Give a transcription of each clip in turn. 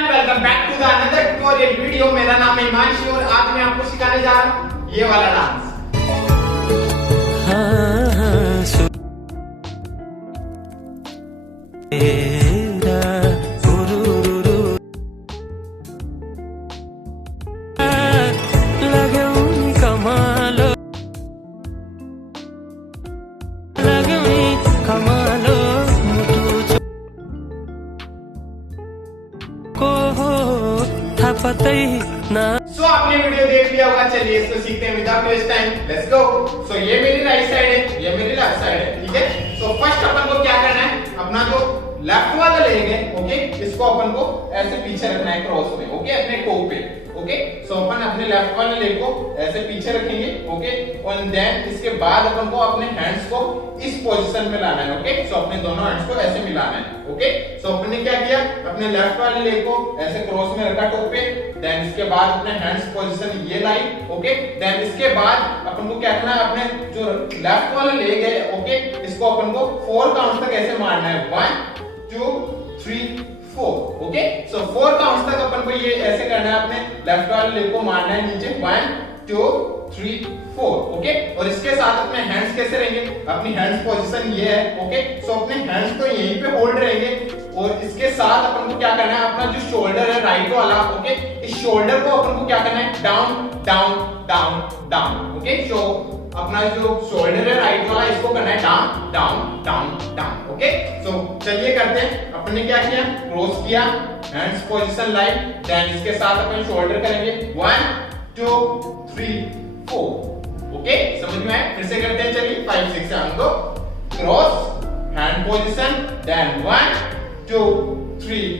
Everyone, welcome back to the another tutorial video. मेरा नाम है हिमांशु और आज मैं आपको सिखाने जा रहा हूँ ये वाला डांस। सो आपने वीडियो देख लिया होगा, चलिए इसको सीखते हैं without waste time. Let's go. So ये मेरी राइट साइड है, ये मेरी लेफ्ट साइड है, ठीक है। सो फर्स्ट अपन को क्या करना है, अपना जो लेफ्ट वाला लेंगे, ओके, इसको अपन को ऐसे पीछे रखना है क्रॉस में, ओके, अपने कोप पे, ओके। सो अपन अपने लेफ्ट वाले लेग को ऐसे पीछे रखेंगे, ओके, और देन इसके बाद अपन को अपने हैंड्स को इस पोजीशन में लाना है, ओके। सो अपने दोनों हैंड्स को ऐसे मिलाना है, ओके। सो अपन ने क्या किया, अपने लेफ्ट वाले लेग को ऐसे क्रॉस में रखा टॉप पे, देन इसके बाद अपने हैंड्स पोजीशन ये लाई, ओके। देन इसके बाद अपन को क्या करना है, अपने जो लेफ्ट वाला लेग है, ओके, इसको अपन को 4 काउंट तक ऐसे मारना है, 1 2 3 4, ओके। सो 4 काउंट्स तक अपन को ये ऐसे करना है, अपने लेफ्ट वाले लेग को मारना है नीचे, 1 2 3 4, ओके। और इसके साथ अपने हैंड्स कैसे रहेंगे, अपनी हैंड्स पोजीशन ये है, ओके। सो अपने हैंड्स को यहीं पे होल्ड रहेंगे और इसके साथ अपन को क्या करना है, अपना जो शोल्डर है राइट वाला, ओके, इस शोल्डर को अपन को क्या करना है, down down down down, okay. So अपना जो शोल्डर है राइट वाला, इसको करना है down down down down, okay. So चलिए करते हैं। अपन ने क्या किया, क्रॉस किया, हैंड्स पोजीशन लाई, देन इसके साथ अपन शोल्डर करेंगे, 1 2 3 4, ओके। समझ में आया? फिर से करते हैं, चलिए 5 6 7 go. Cross, hand position, then 1 2 3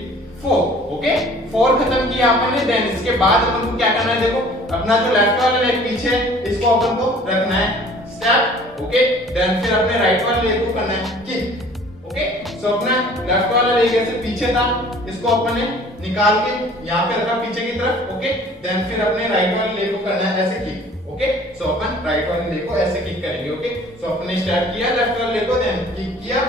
4, okay. 4 खत्म किया अपन ने, देन इसके बाद अपन को क्या करना है, देखो अपना जो लेफ्ट वाला लेग पीछे, इसको अपन को रखना है स्टेप, ओके। देन फिर अपने राइट वाले लेग को करना है किक, ओके। सो अपना लेफ्ट वाला लेग ऐसे पीछे था, इसको अपन ने निकाल के यहाँ पे रखा पीछे की तरफ, ओके। देन फिर अपने राइट वाले लेग को करना है ऐसे किक, ओके। सो अपन राइट वाले लेग को ऐसे किक करेंगे, ओके। सो अपने स्टेप किया लेफ्ट वाले लेग को, देन किक किया,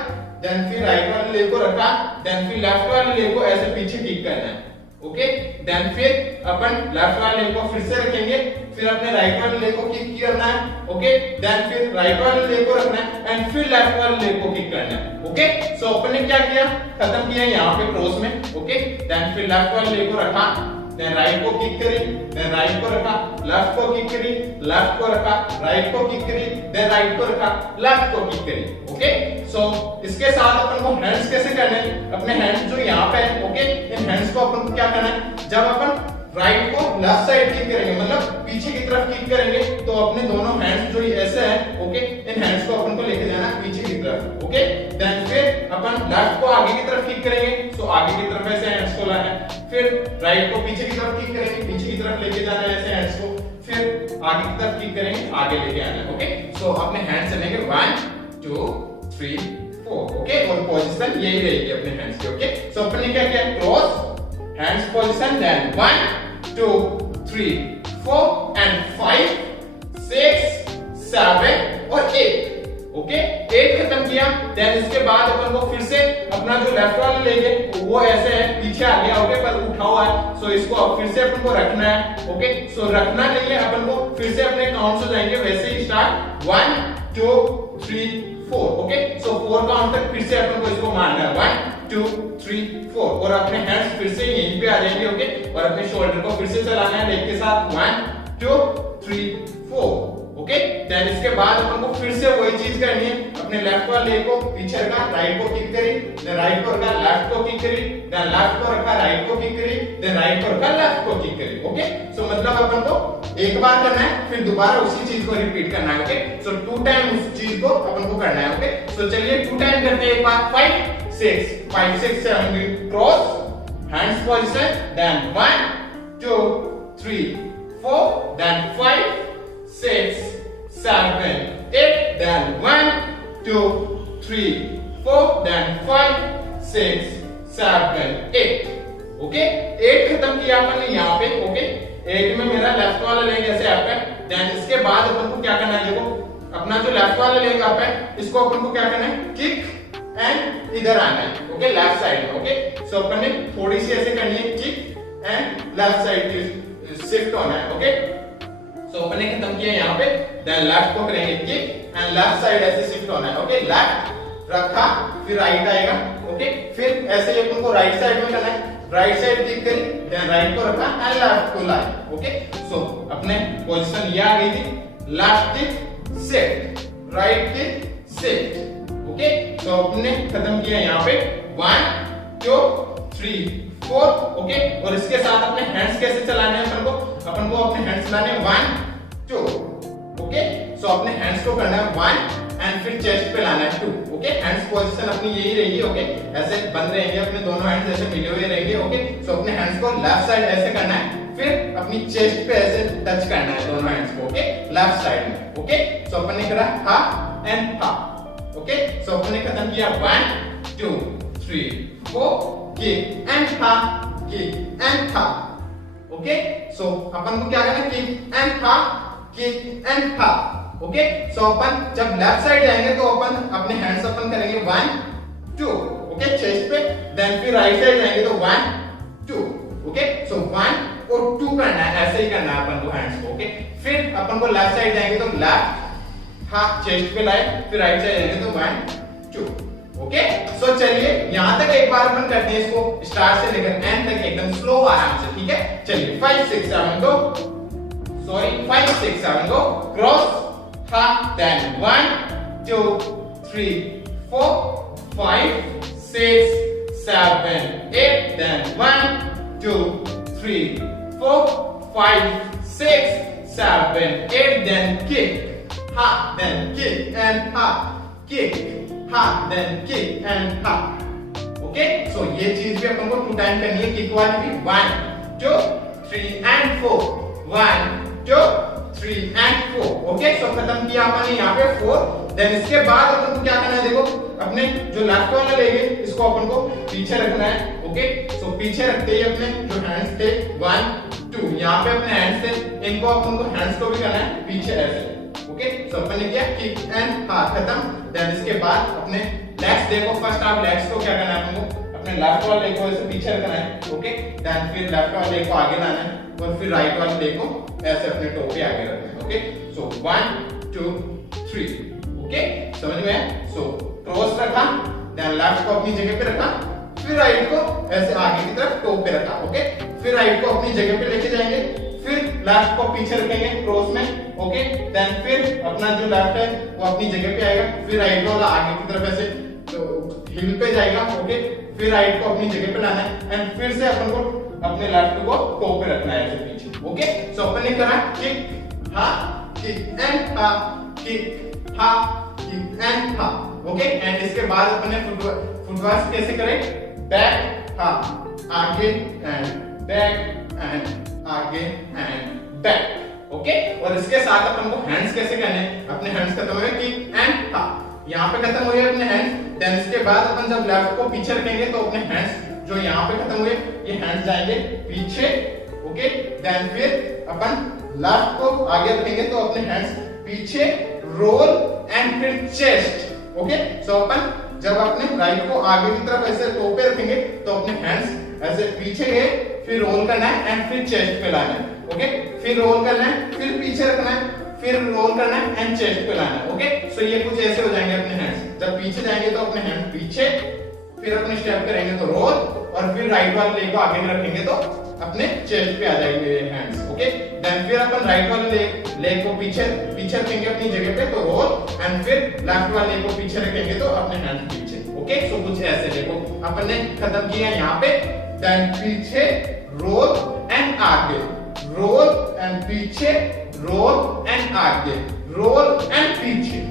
देन फिर राइट वाले लेग को रखा, देन फिर लेफ्ट वाले लेग को ऐसे पीछे किक करना है, ओके। देन फिर अपन लेफ्ट वाले लेग को फिर से रखेंगे, फिर अपने राइट वाले लेग को किक करना है, ओके। देन फिर राइट वाले लेग को रखना है एंड फिर लेफ्ट वाले लेग को किक करना है, ओके। सो अपन ने क्या किया, खत्म किया यहाँ पे क्रॉस में, ओके। देन फिर लेफ्ट वाले लेग को रखा, देन राइट को किक करी, देन राइट को रखा, लेफ्ट को किक करी, लेफ्ट को रखा, राइट को किक करी, देन राइट को रखा, लेफ्ट को किक करी, ओके। सो इसके साथ अपन को हैंड्स कैसे करने हैं, अपने हैंड्स जो यहाँ पे है, ओके, इन हैंड्स को अपन को क्या करना है, जब अपन राइट को लेफ्ट साइड किक करेंगे, मतलब पीछे की तरफ किक करेंगे, तो अपने दोनों हैंड्स जो ऐसे हैं, ओके, इन हैंड्स को अपन को लेके जाना है पीछे की तरफ, ओके। देन फिर अपन लेफ्ट को आगे की तरफ किक करेंगे, सो आगे की तरफ ऐसे हैंड्स को लाना है, फिर राइट को पीछे की तरफ किक करेंगे, पीछे की तरफ लेके जाना है ऐसे हैंड्स को, फिर आगे की तरफ किक करेंगे, आगे लेके आना है, ओके। सो अपने हैंड्स चलेंगे 1 2 3 4, ओके, और पोजीशन यही रहेगी अपने हैंड्स की, ओके। सो अपन ने क्या किया, cross, hands position, then 1 2 3 4 and 5 6 7 और 8, ओके। 8 खत्म किया, देन इसके बाद अपन को फिर से अपना जो लेफ्ट वाला लेग है वो ऐसे है पीछे आ गया, ओके, पर उठा हुआ है। सो इसको अब फिर से अपन को रखना है, ओके। सो रखना नहीं है, अपन को फिर से अपने काउंट्स हो जाएंगे वैसे ही स्टार्ट, 1 2 3 4, ओके। सो 4 काउंट तक फिर से अपन को इसको मारना है, 1 2 3 4, और अपने हैंड्स फिर से यहीं पे आ जाएंगे, ओके। और अपने शोल्डर को फिर से चलाना है लेग के साथ, 1 2 3 4, ओके। देन इसके बाद अपन को फिर से वही चीज करनी है, अपने लेफ्ट वाले लेग को पीछे रखा, राइट को किक करी, देन राइट को रखा, लेफ्ट को किक करी, देन लेफ्ट को रखा, राइट को किक करी, देन राइट को रखा, लेफ्ट को किक करी, ओके। सो मतलब अपन को एक बार करना है, फिर दोबारा उसी चीज को रिपीट करना है, ओके। सो 2 टाइम उस चीज को अपन को करना है, ओके। सो चलिए 2 टाइम करते हैं एक बार, 5 6 7 cross, hands position, then 1 2 3 4, then 5 6 7 8, then 1 2 3 4, then 5 6 7 8, okay. 8 खत्म किया अपन ने यहाँ पे, ओके। 8 में मेरा लेफ्ट वाला लेग ऐसे आप है, देन इसके बाद अपन को क्या करना है, देखो अपना जो लेफ्ट वाला लेग आप है, इसको अपन को क्या करना है, किक एंड इधर आना है, ओके, लेफ्ट साइड में, ओके। सो अपन ने थोड़ी सी ऐसे करनी है, किक एंड लेफ्ट साइड की शिफ्ट होना है, ओके। सो अपन ने खत्म किया यहाँ पे, देन लेफ्ट को करेंगे किक एंड लेफ्ट साइड ऐसे शिफ्ट होना है, ओके। लेफ्ट रखा, फिर राइट आएगा, ओके। फिर ऐसे ही अपन को राइट साइड में करना है, राइट साइड किक करी, देन राइट को रखा एंड लेफ्ट को लाए, ओके। सो अपने पोजीशन ये आ गई थी, left kick shift, right kick shift, okay. तो अपने खत्म किया यहाँ पे 1 2 3 4, ओके। और इसके साथ अपने हैंड्स कैसे चलाने हैं अपन को अपने हैंड्स चलाने हैं 1 2, ओके। सो अपने हैंड्स को करना है 1 एंड फिर चेस्ट पे लाना है 2, ओके। हैंड्स पोजीशन अपनी यही रहेगी, ओके। ऐसे बंद रहेंगे अपने दोनों हैंड्स ऐसे मिले हुए रहेंगे, ओके। सो अपने हैंड्स को लेफ्ट साइड ऐसे करना है, फिर अपनी चेस्ट पे ऐसे टच करना है दोनों हैंड्स को, ओके, लेफ्ट साइड में, ओके। सो अपन ने करा हा एंड हा, ओके। सो अपन ने खत्म किया 1 2 3 4 किक एंड हा, किक एंड हा, ओके। सो अपन को क्या करना है, किक एंड हा, किक एंड हा, ओके। सो अपन जब लेफ्ट साइड जाएंगे तो अपन अपने हैंड्स अपन करेंगे 1 2, ओके, चेस्ट पे। देन फिर राइट साइड जाएंगे तो 1 2, ओके। सो 1 और 2 करना है, ऐसे ही करना है अपन को हैंड्स को, ओके। फिर अपन को लेफ्ट साइड जाएंगे तो लेफ्ट हाथ चेस्ट पे लाए, फिर राइट साइड जाएंगे तो 1 2, ओके। सो चलिए यहां तक एक बार अपन करते हैं इसको स्टार्ट से लेकर एंड तक एकदम स्लो आराम से, ठीक है। चलिए 5 6 7 गो, सॉरी 5 6 7 गो, क्रॉस हा, then 1 2 3 4 5 6 7 8, then 1 2 3 4 5 6 7 8, then kick ha, then kick and ha, kick ha, then kick and ha, okay. So ये चीज भी अपन को 2 टाइम करनी है, किक वाली भी 1 2 3 and 4, 1 2 3 and 4, ओके। सो खत्म किया अपन यहाँ पे 4। देन इसके बाद अपन को क्या करना है, देखो अपने जो लेफ्ट वाला लेंगे इसको अपन को पीछे रखना है, ओके। सो पीछे रखते ही अपने जो हैंड्स थे 1 2, यहाँ पे अपने हैंड्स थे, इनको अपन को हैंड्स को भी करना है पीछे ऐसे, ओके। सो अपन ने किया किक एंड हा, खत्म। देन इसके बाद अपने लेग्स, देखो फर्स्ट आप लेग्स को क्या करना है, अपन को अपने लेफ्ट वाले लेग को ऐसे पीछे रखना है, ओके। देन फिर लेफ्ट वाले लेग को आगे लाना है और फिर राइट वाले लेग को ऐसे अपने टो पे आगे रखना है, ओके। सो 1 2 3, ओके, समझ में है। सो क्रॉस रखा, देन लेफ्ट को अपनी जगह पे रखा, फिर राइट को ऐसे आगे की तरफ टो पे रखा, ओके। फिर राइट को अपनी जगह पे लेके जाएंगे, फिर लेफ्ट को पीछे रखेंगे क्रॉस में, ओके। देन फिर अपना जो लेफ्ट है वो अपनी जगह पे आएगा, फिर राइट वाला आगे की तरफ ऐसे हिल पे जाएगा, ओके। फिर राइट को अपनी जगह पे लाना है एंड फिर से अपन को अपने लेफ्ट को टो पे रखना है ऐसे पीछे, ओके। सो अपन ने करा किक हा, किक एंड हा, किक हा, किक एंड हा, ओके। एंड इसके बाद अपन ने फुटवर्क कैसे करें, बैक हा, आगे एंड बैक एंड आगे एंड बैक, ओके। और इसके साथ अपन को हैंड्स कैसे करने, अपने हैंड्स खत्म हुए किक एंड हा, यहाँ पे खत्म हुए अपने हैंड्स। देन इसके बाद अपन जब लेफ्ट को पीछे रखेंगे तो अपने हैंड्स जो यहाँ पे खत्म हुए ये हैंड्स जाएंगे पीछे, ओके। देन फिर अपन लेफ्ट को आगे रखेंगे तो अपने हैंड्स पीछे, रोल एंड फिर चेस्ट, ओके। सो अपन जब अपने राइट को आगे की तरफ ऐसे टो पे रखेंगे तो अपने हैंड्स ऐसे पीछे गए, फिर रोल करना है एंड फिर चेस्ट पे लाना है, ओके। फिर रोल करना है, फिर पीछे रखना है, फिर रोल करना है एंड चेस्ट पे लाना है, ओके। सो ये कुछ ऐसे हो जाएंगे अपने हैंड्स। जब पीछे जाएंगे तो अपने हैंड पीछे, फिर अपने स्टेप करेंगे तो रोल, और फिर राइट वाले लेग को आगे रखेंगे तो अपने चेस्ट पे आ जाएंगे हैंड्स, ओके। देन फिर अपन राइट वाले लेग को पीछे रखेंगे अपनी जगह पे तो रोल, एंड फिर लेफ्ट वाले लेग को पीछे रखेंगे तो अपने हैंड्स पीछे, ओके। सो कुछ ऐसे देखो अपन ने खत्म किया यहाँ पे। देन पीछे, रोल एंड आगे, रोल एंड पीछे, रोल एंड आगे, रोल एंड पीछे,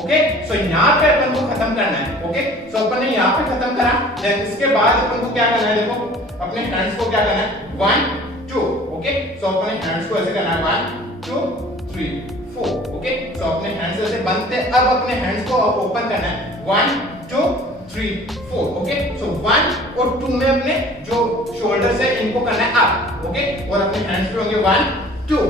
ओके। सो यहाँ पे अपन को खत्म करना है, ओके। सो अपन ने यहाँ पे खत्म करा। देन इसके बाद अपन को क्या करना है, देखो अपने हैंड्स को क्या करना है 1 2, ओके। सो अपने हैंड्स को ऐसे करना है 1 2 3 4, ओके। सो अपने हैंड्स ऐसे बनते, अब अपने हैंड्स को ओपन करना है 1 2 3 4, ओके। सो 1 और 2 में अपने जो शोल्डर्स है इनको करना है अप, ओके। और अपने हैंड्स पे होंगे 1 2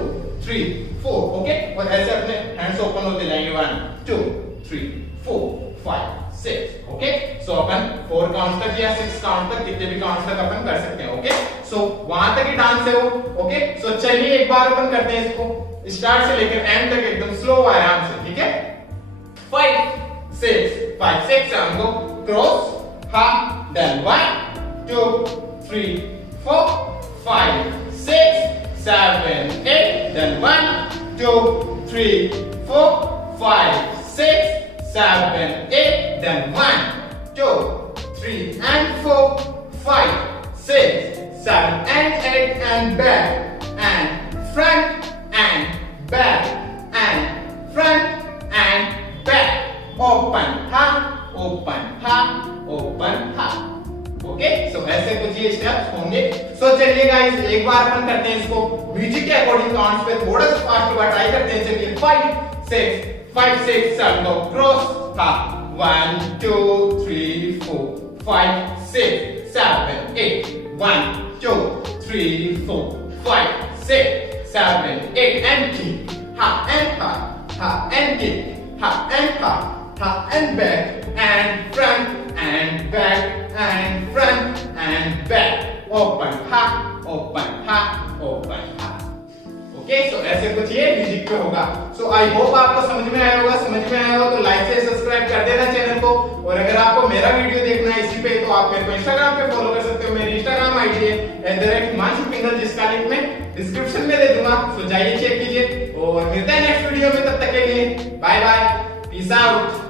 3 4, ओके। और ऐसे अपने हैंड्स ओपन होते जाएंगे 1 2 3 4 5 6. ओके, सो अपन 4 काउंट तक या 6 काउंट तक, कितने भी काउंट तक अपन कर सकते हैं. ओके, सो वहां तक ही डांस है वो. ओके, सो चलिए एक बार अपन करते हैं इसको स्टार्ट से लेकर एंड तक एकदम स्लो आराम से. ठीक है, 5 6 5 6 7 go cross half, then 1 2 3 4 5 6 7 8, then 1 2 3 4 5 6 7 8, then 1 2 3 and 4 5 6 7 and 8, and back and front and back and front and back. Open half, open half, open half. Okay, so ऐसे कुछ ये स्टेप्स होंगे. सो चलिए गाइस एक बार अपन करते हैं इसको म्यूजिक के अकॉर्डिंग काउंट्स पे थोड़ा सा फास्ट हुआ ट्राई करते हैं. चलिए 5 6 7 go cross half, 1 2 3 4 5 6 7 8, 1 2 3 4 5 6 7 8, and kick half and half, half and kick, half and half, half and back and front and back and front and back. Open half, open half, open half. Okay, so ऐसे कुछ ये music पे होगा. सो I hope आपको समझ में आया होगा. समझ में आया हो तो लाइक से सब्सक्राइब कर देना चैनल को. और अगर आपको मेरा वीडियो देखना है इसी पे तो आप मेरे को इंस्टाग्राम पे फॉलो कर सकते हो. मेरी इंस्टाग्राम आईडी है @himanshu पिंगल, जिसका लिंक मैं डिस्क्रिप्शन में दे दूंगा. सो जाइए चेक कीजिए और मिलते हैं नेक्स्ट वीडियो में. तब तक के लिए बाय बाय, पीस आउट.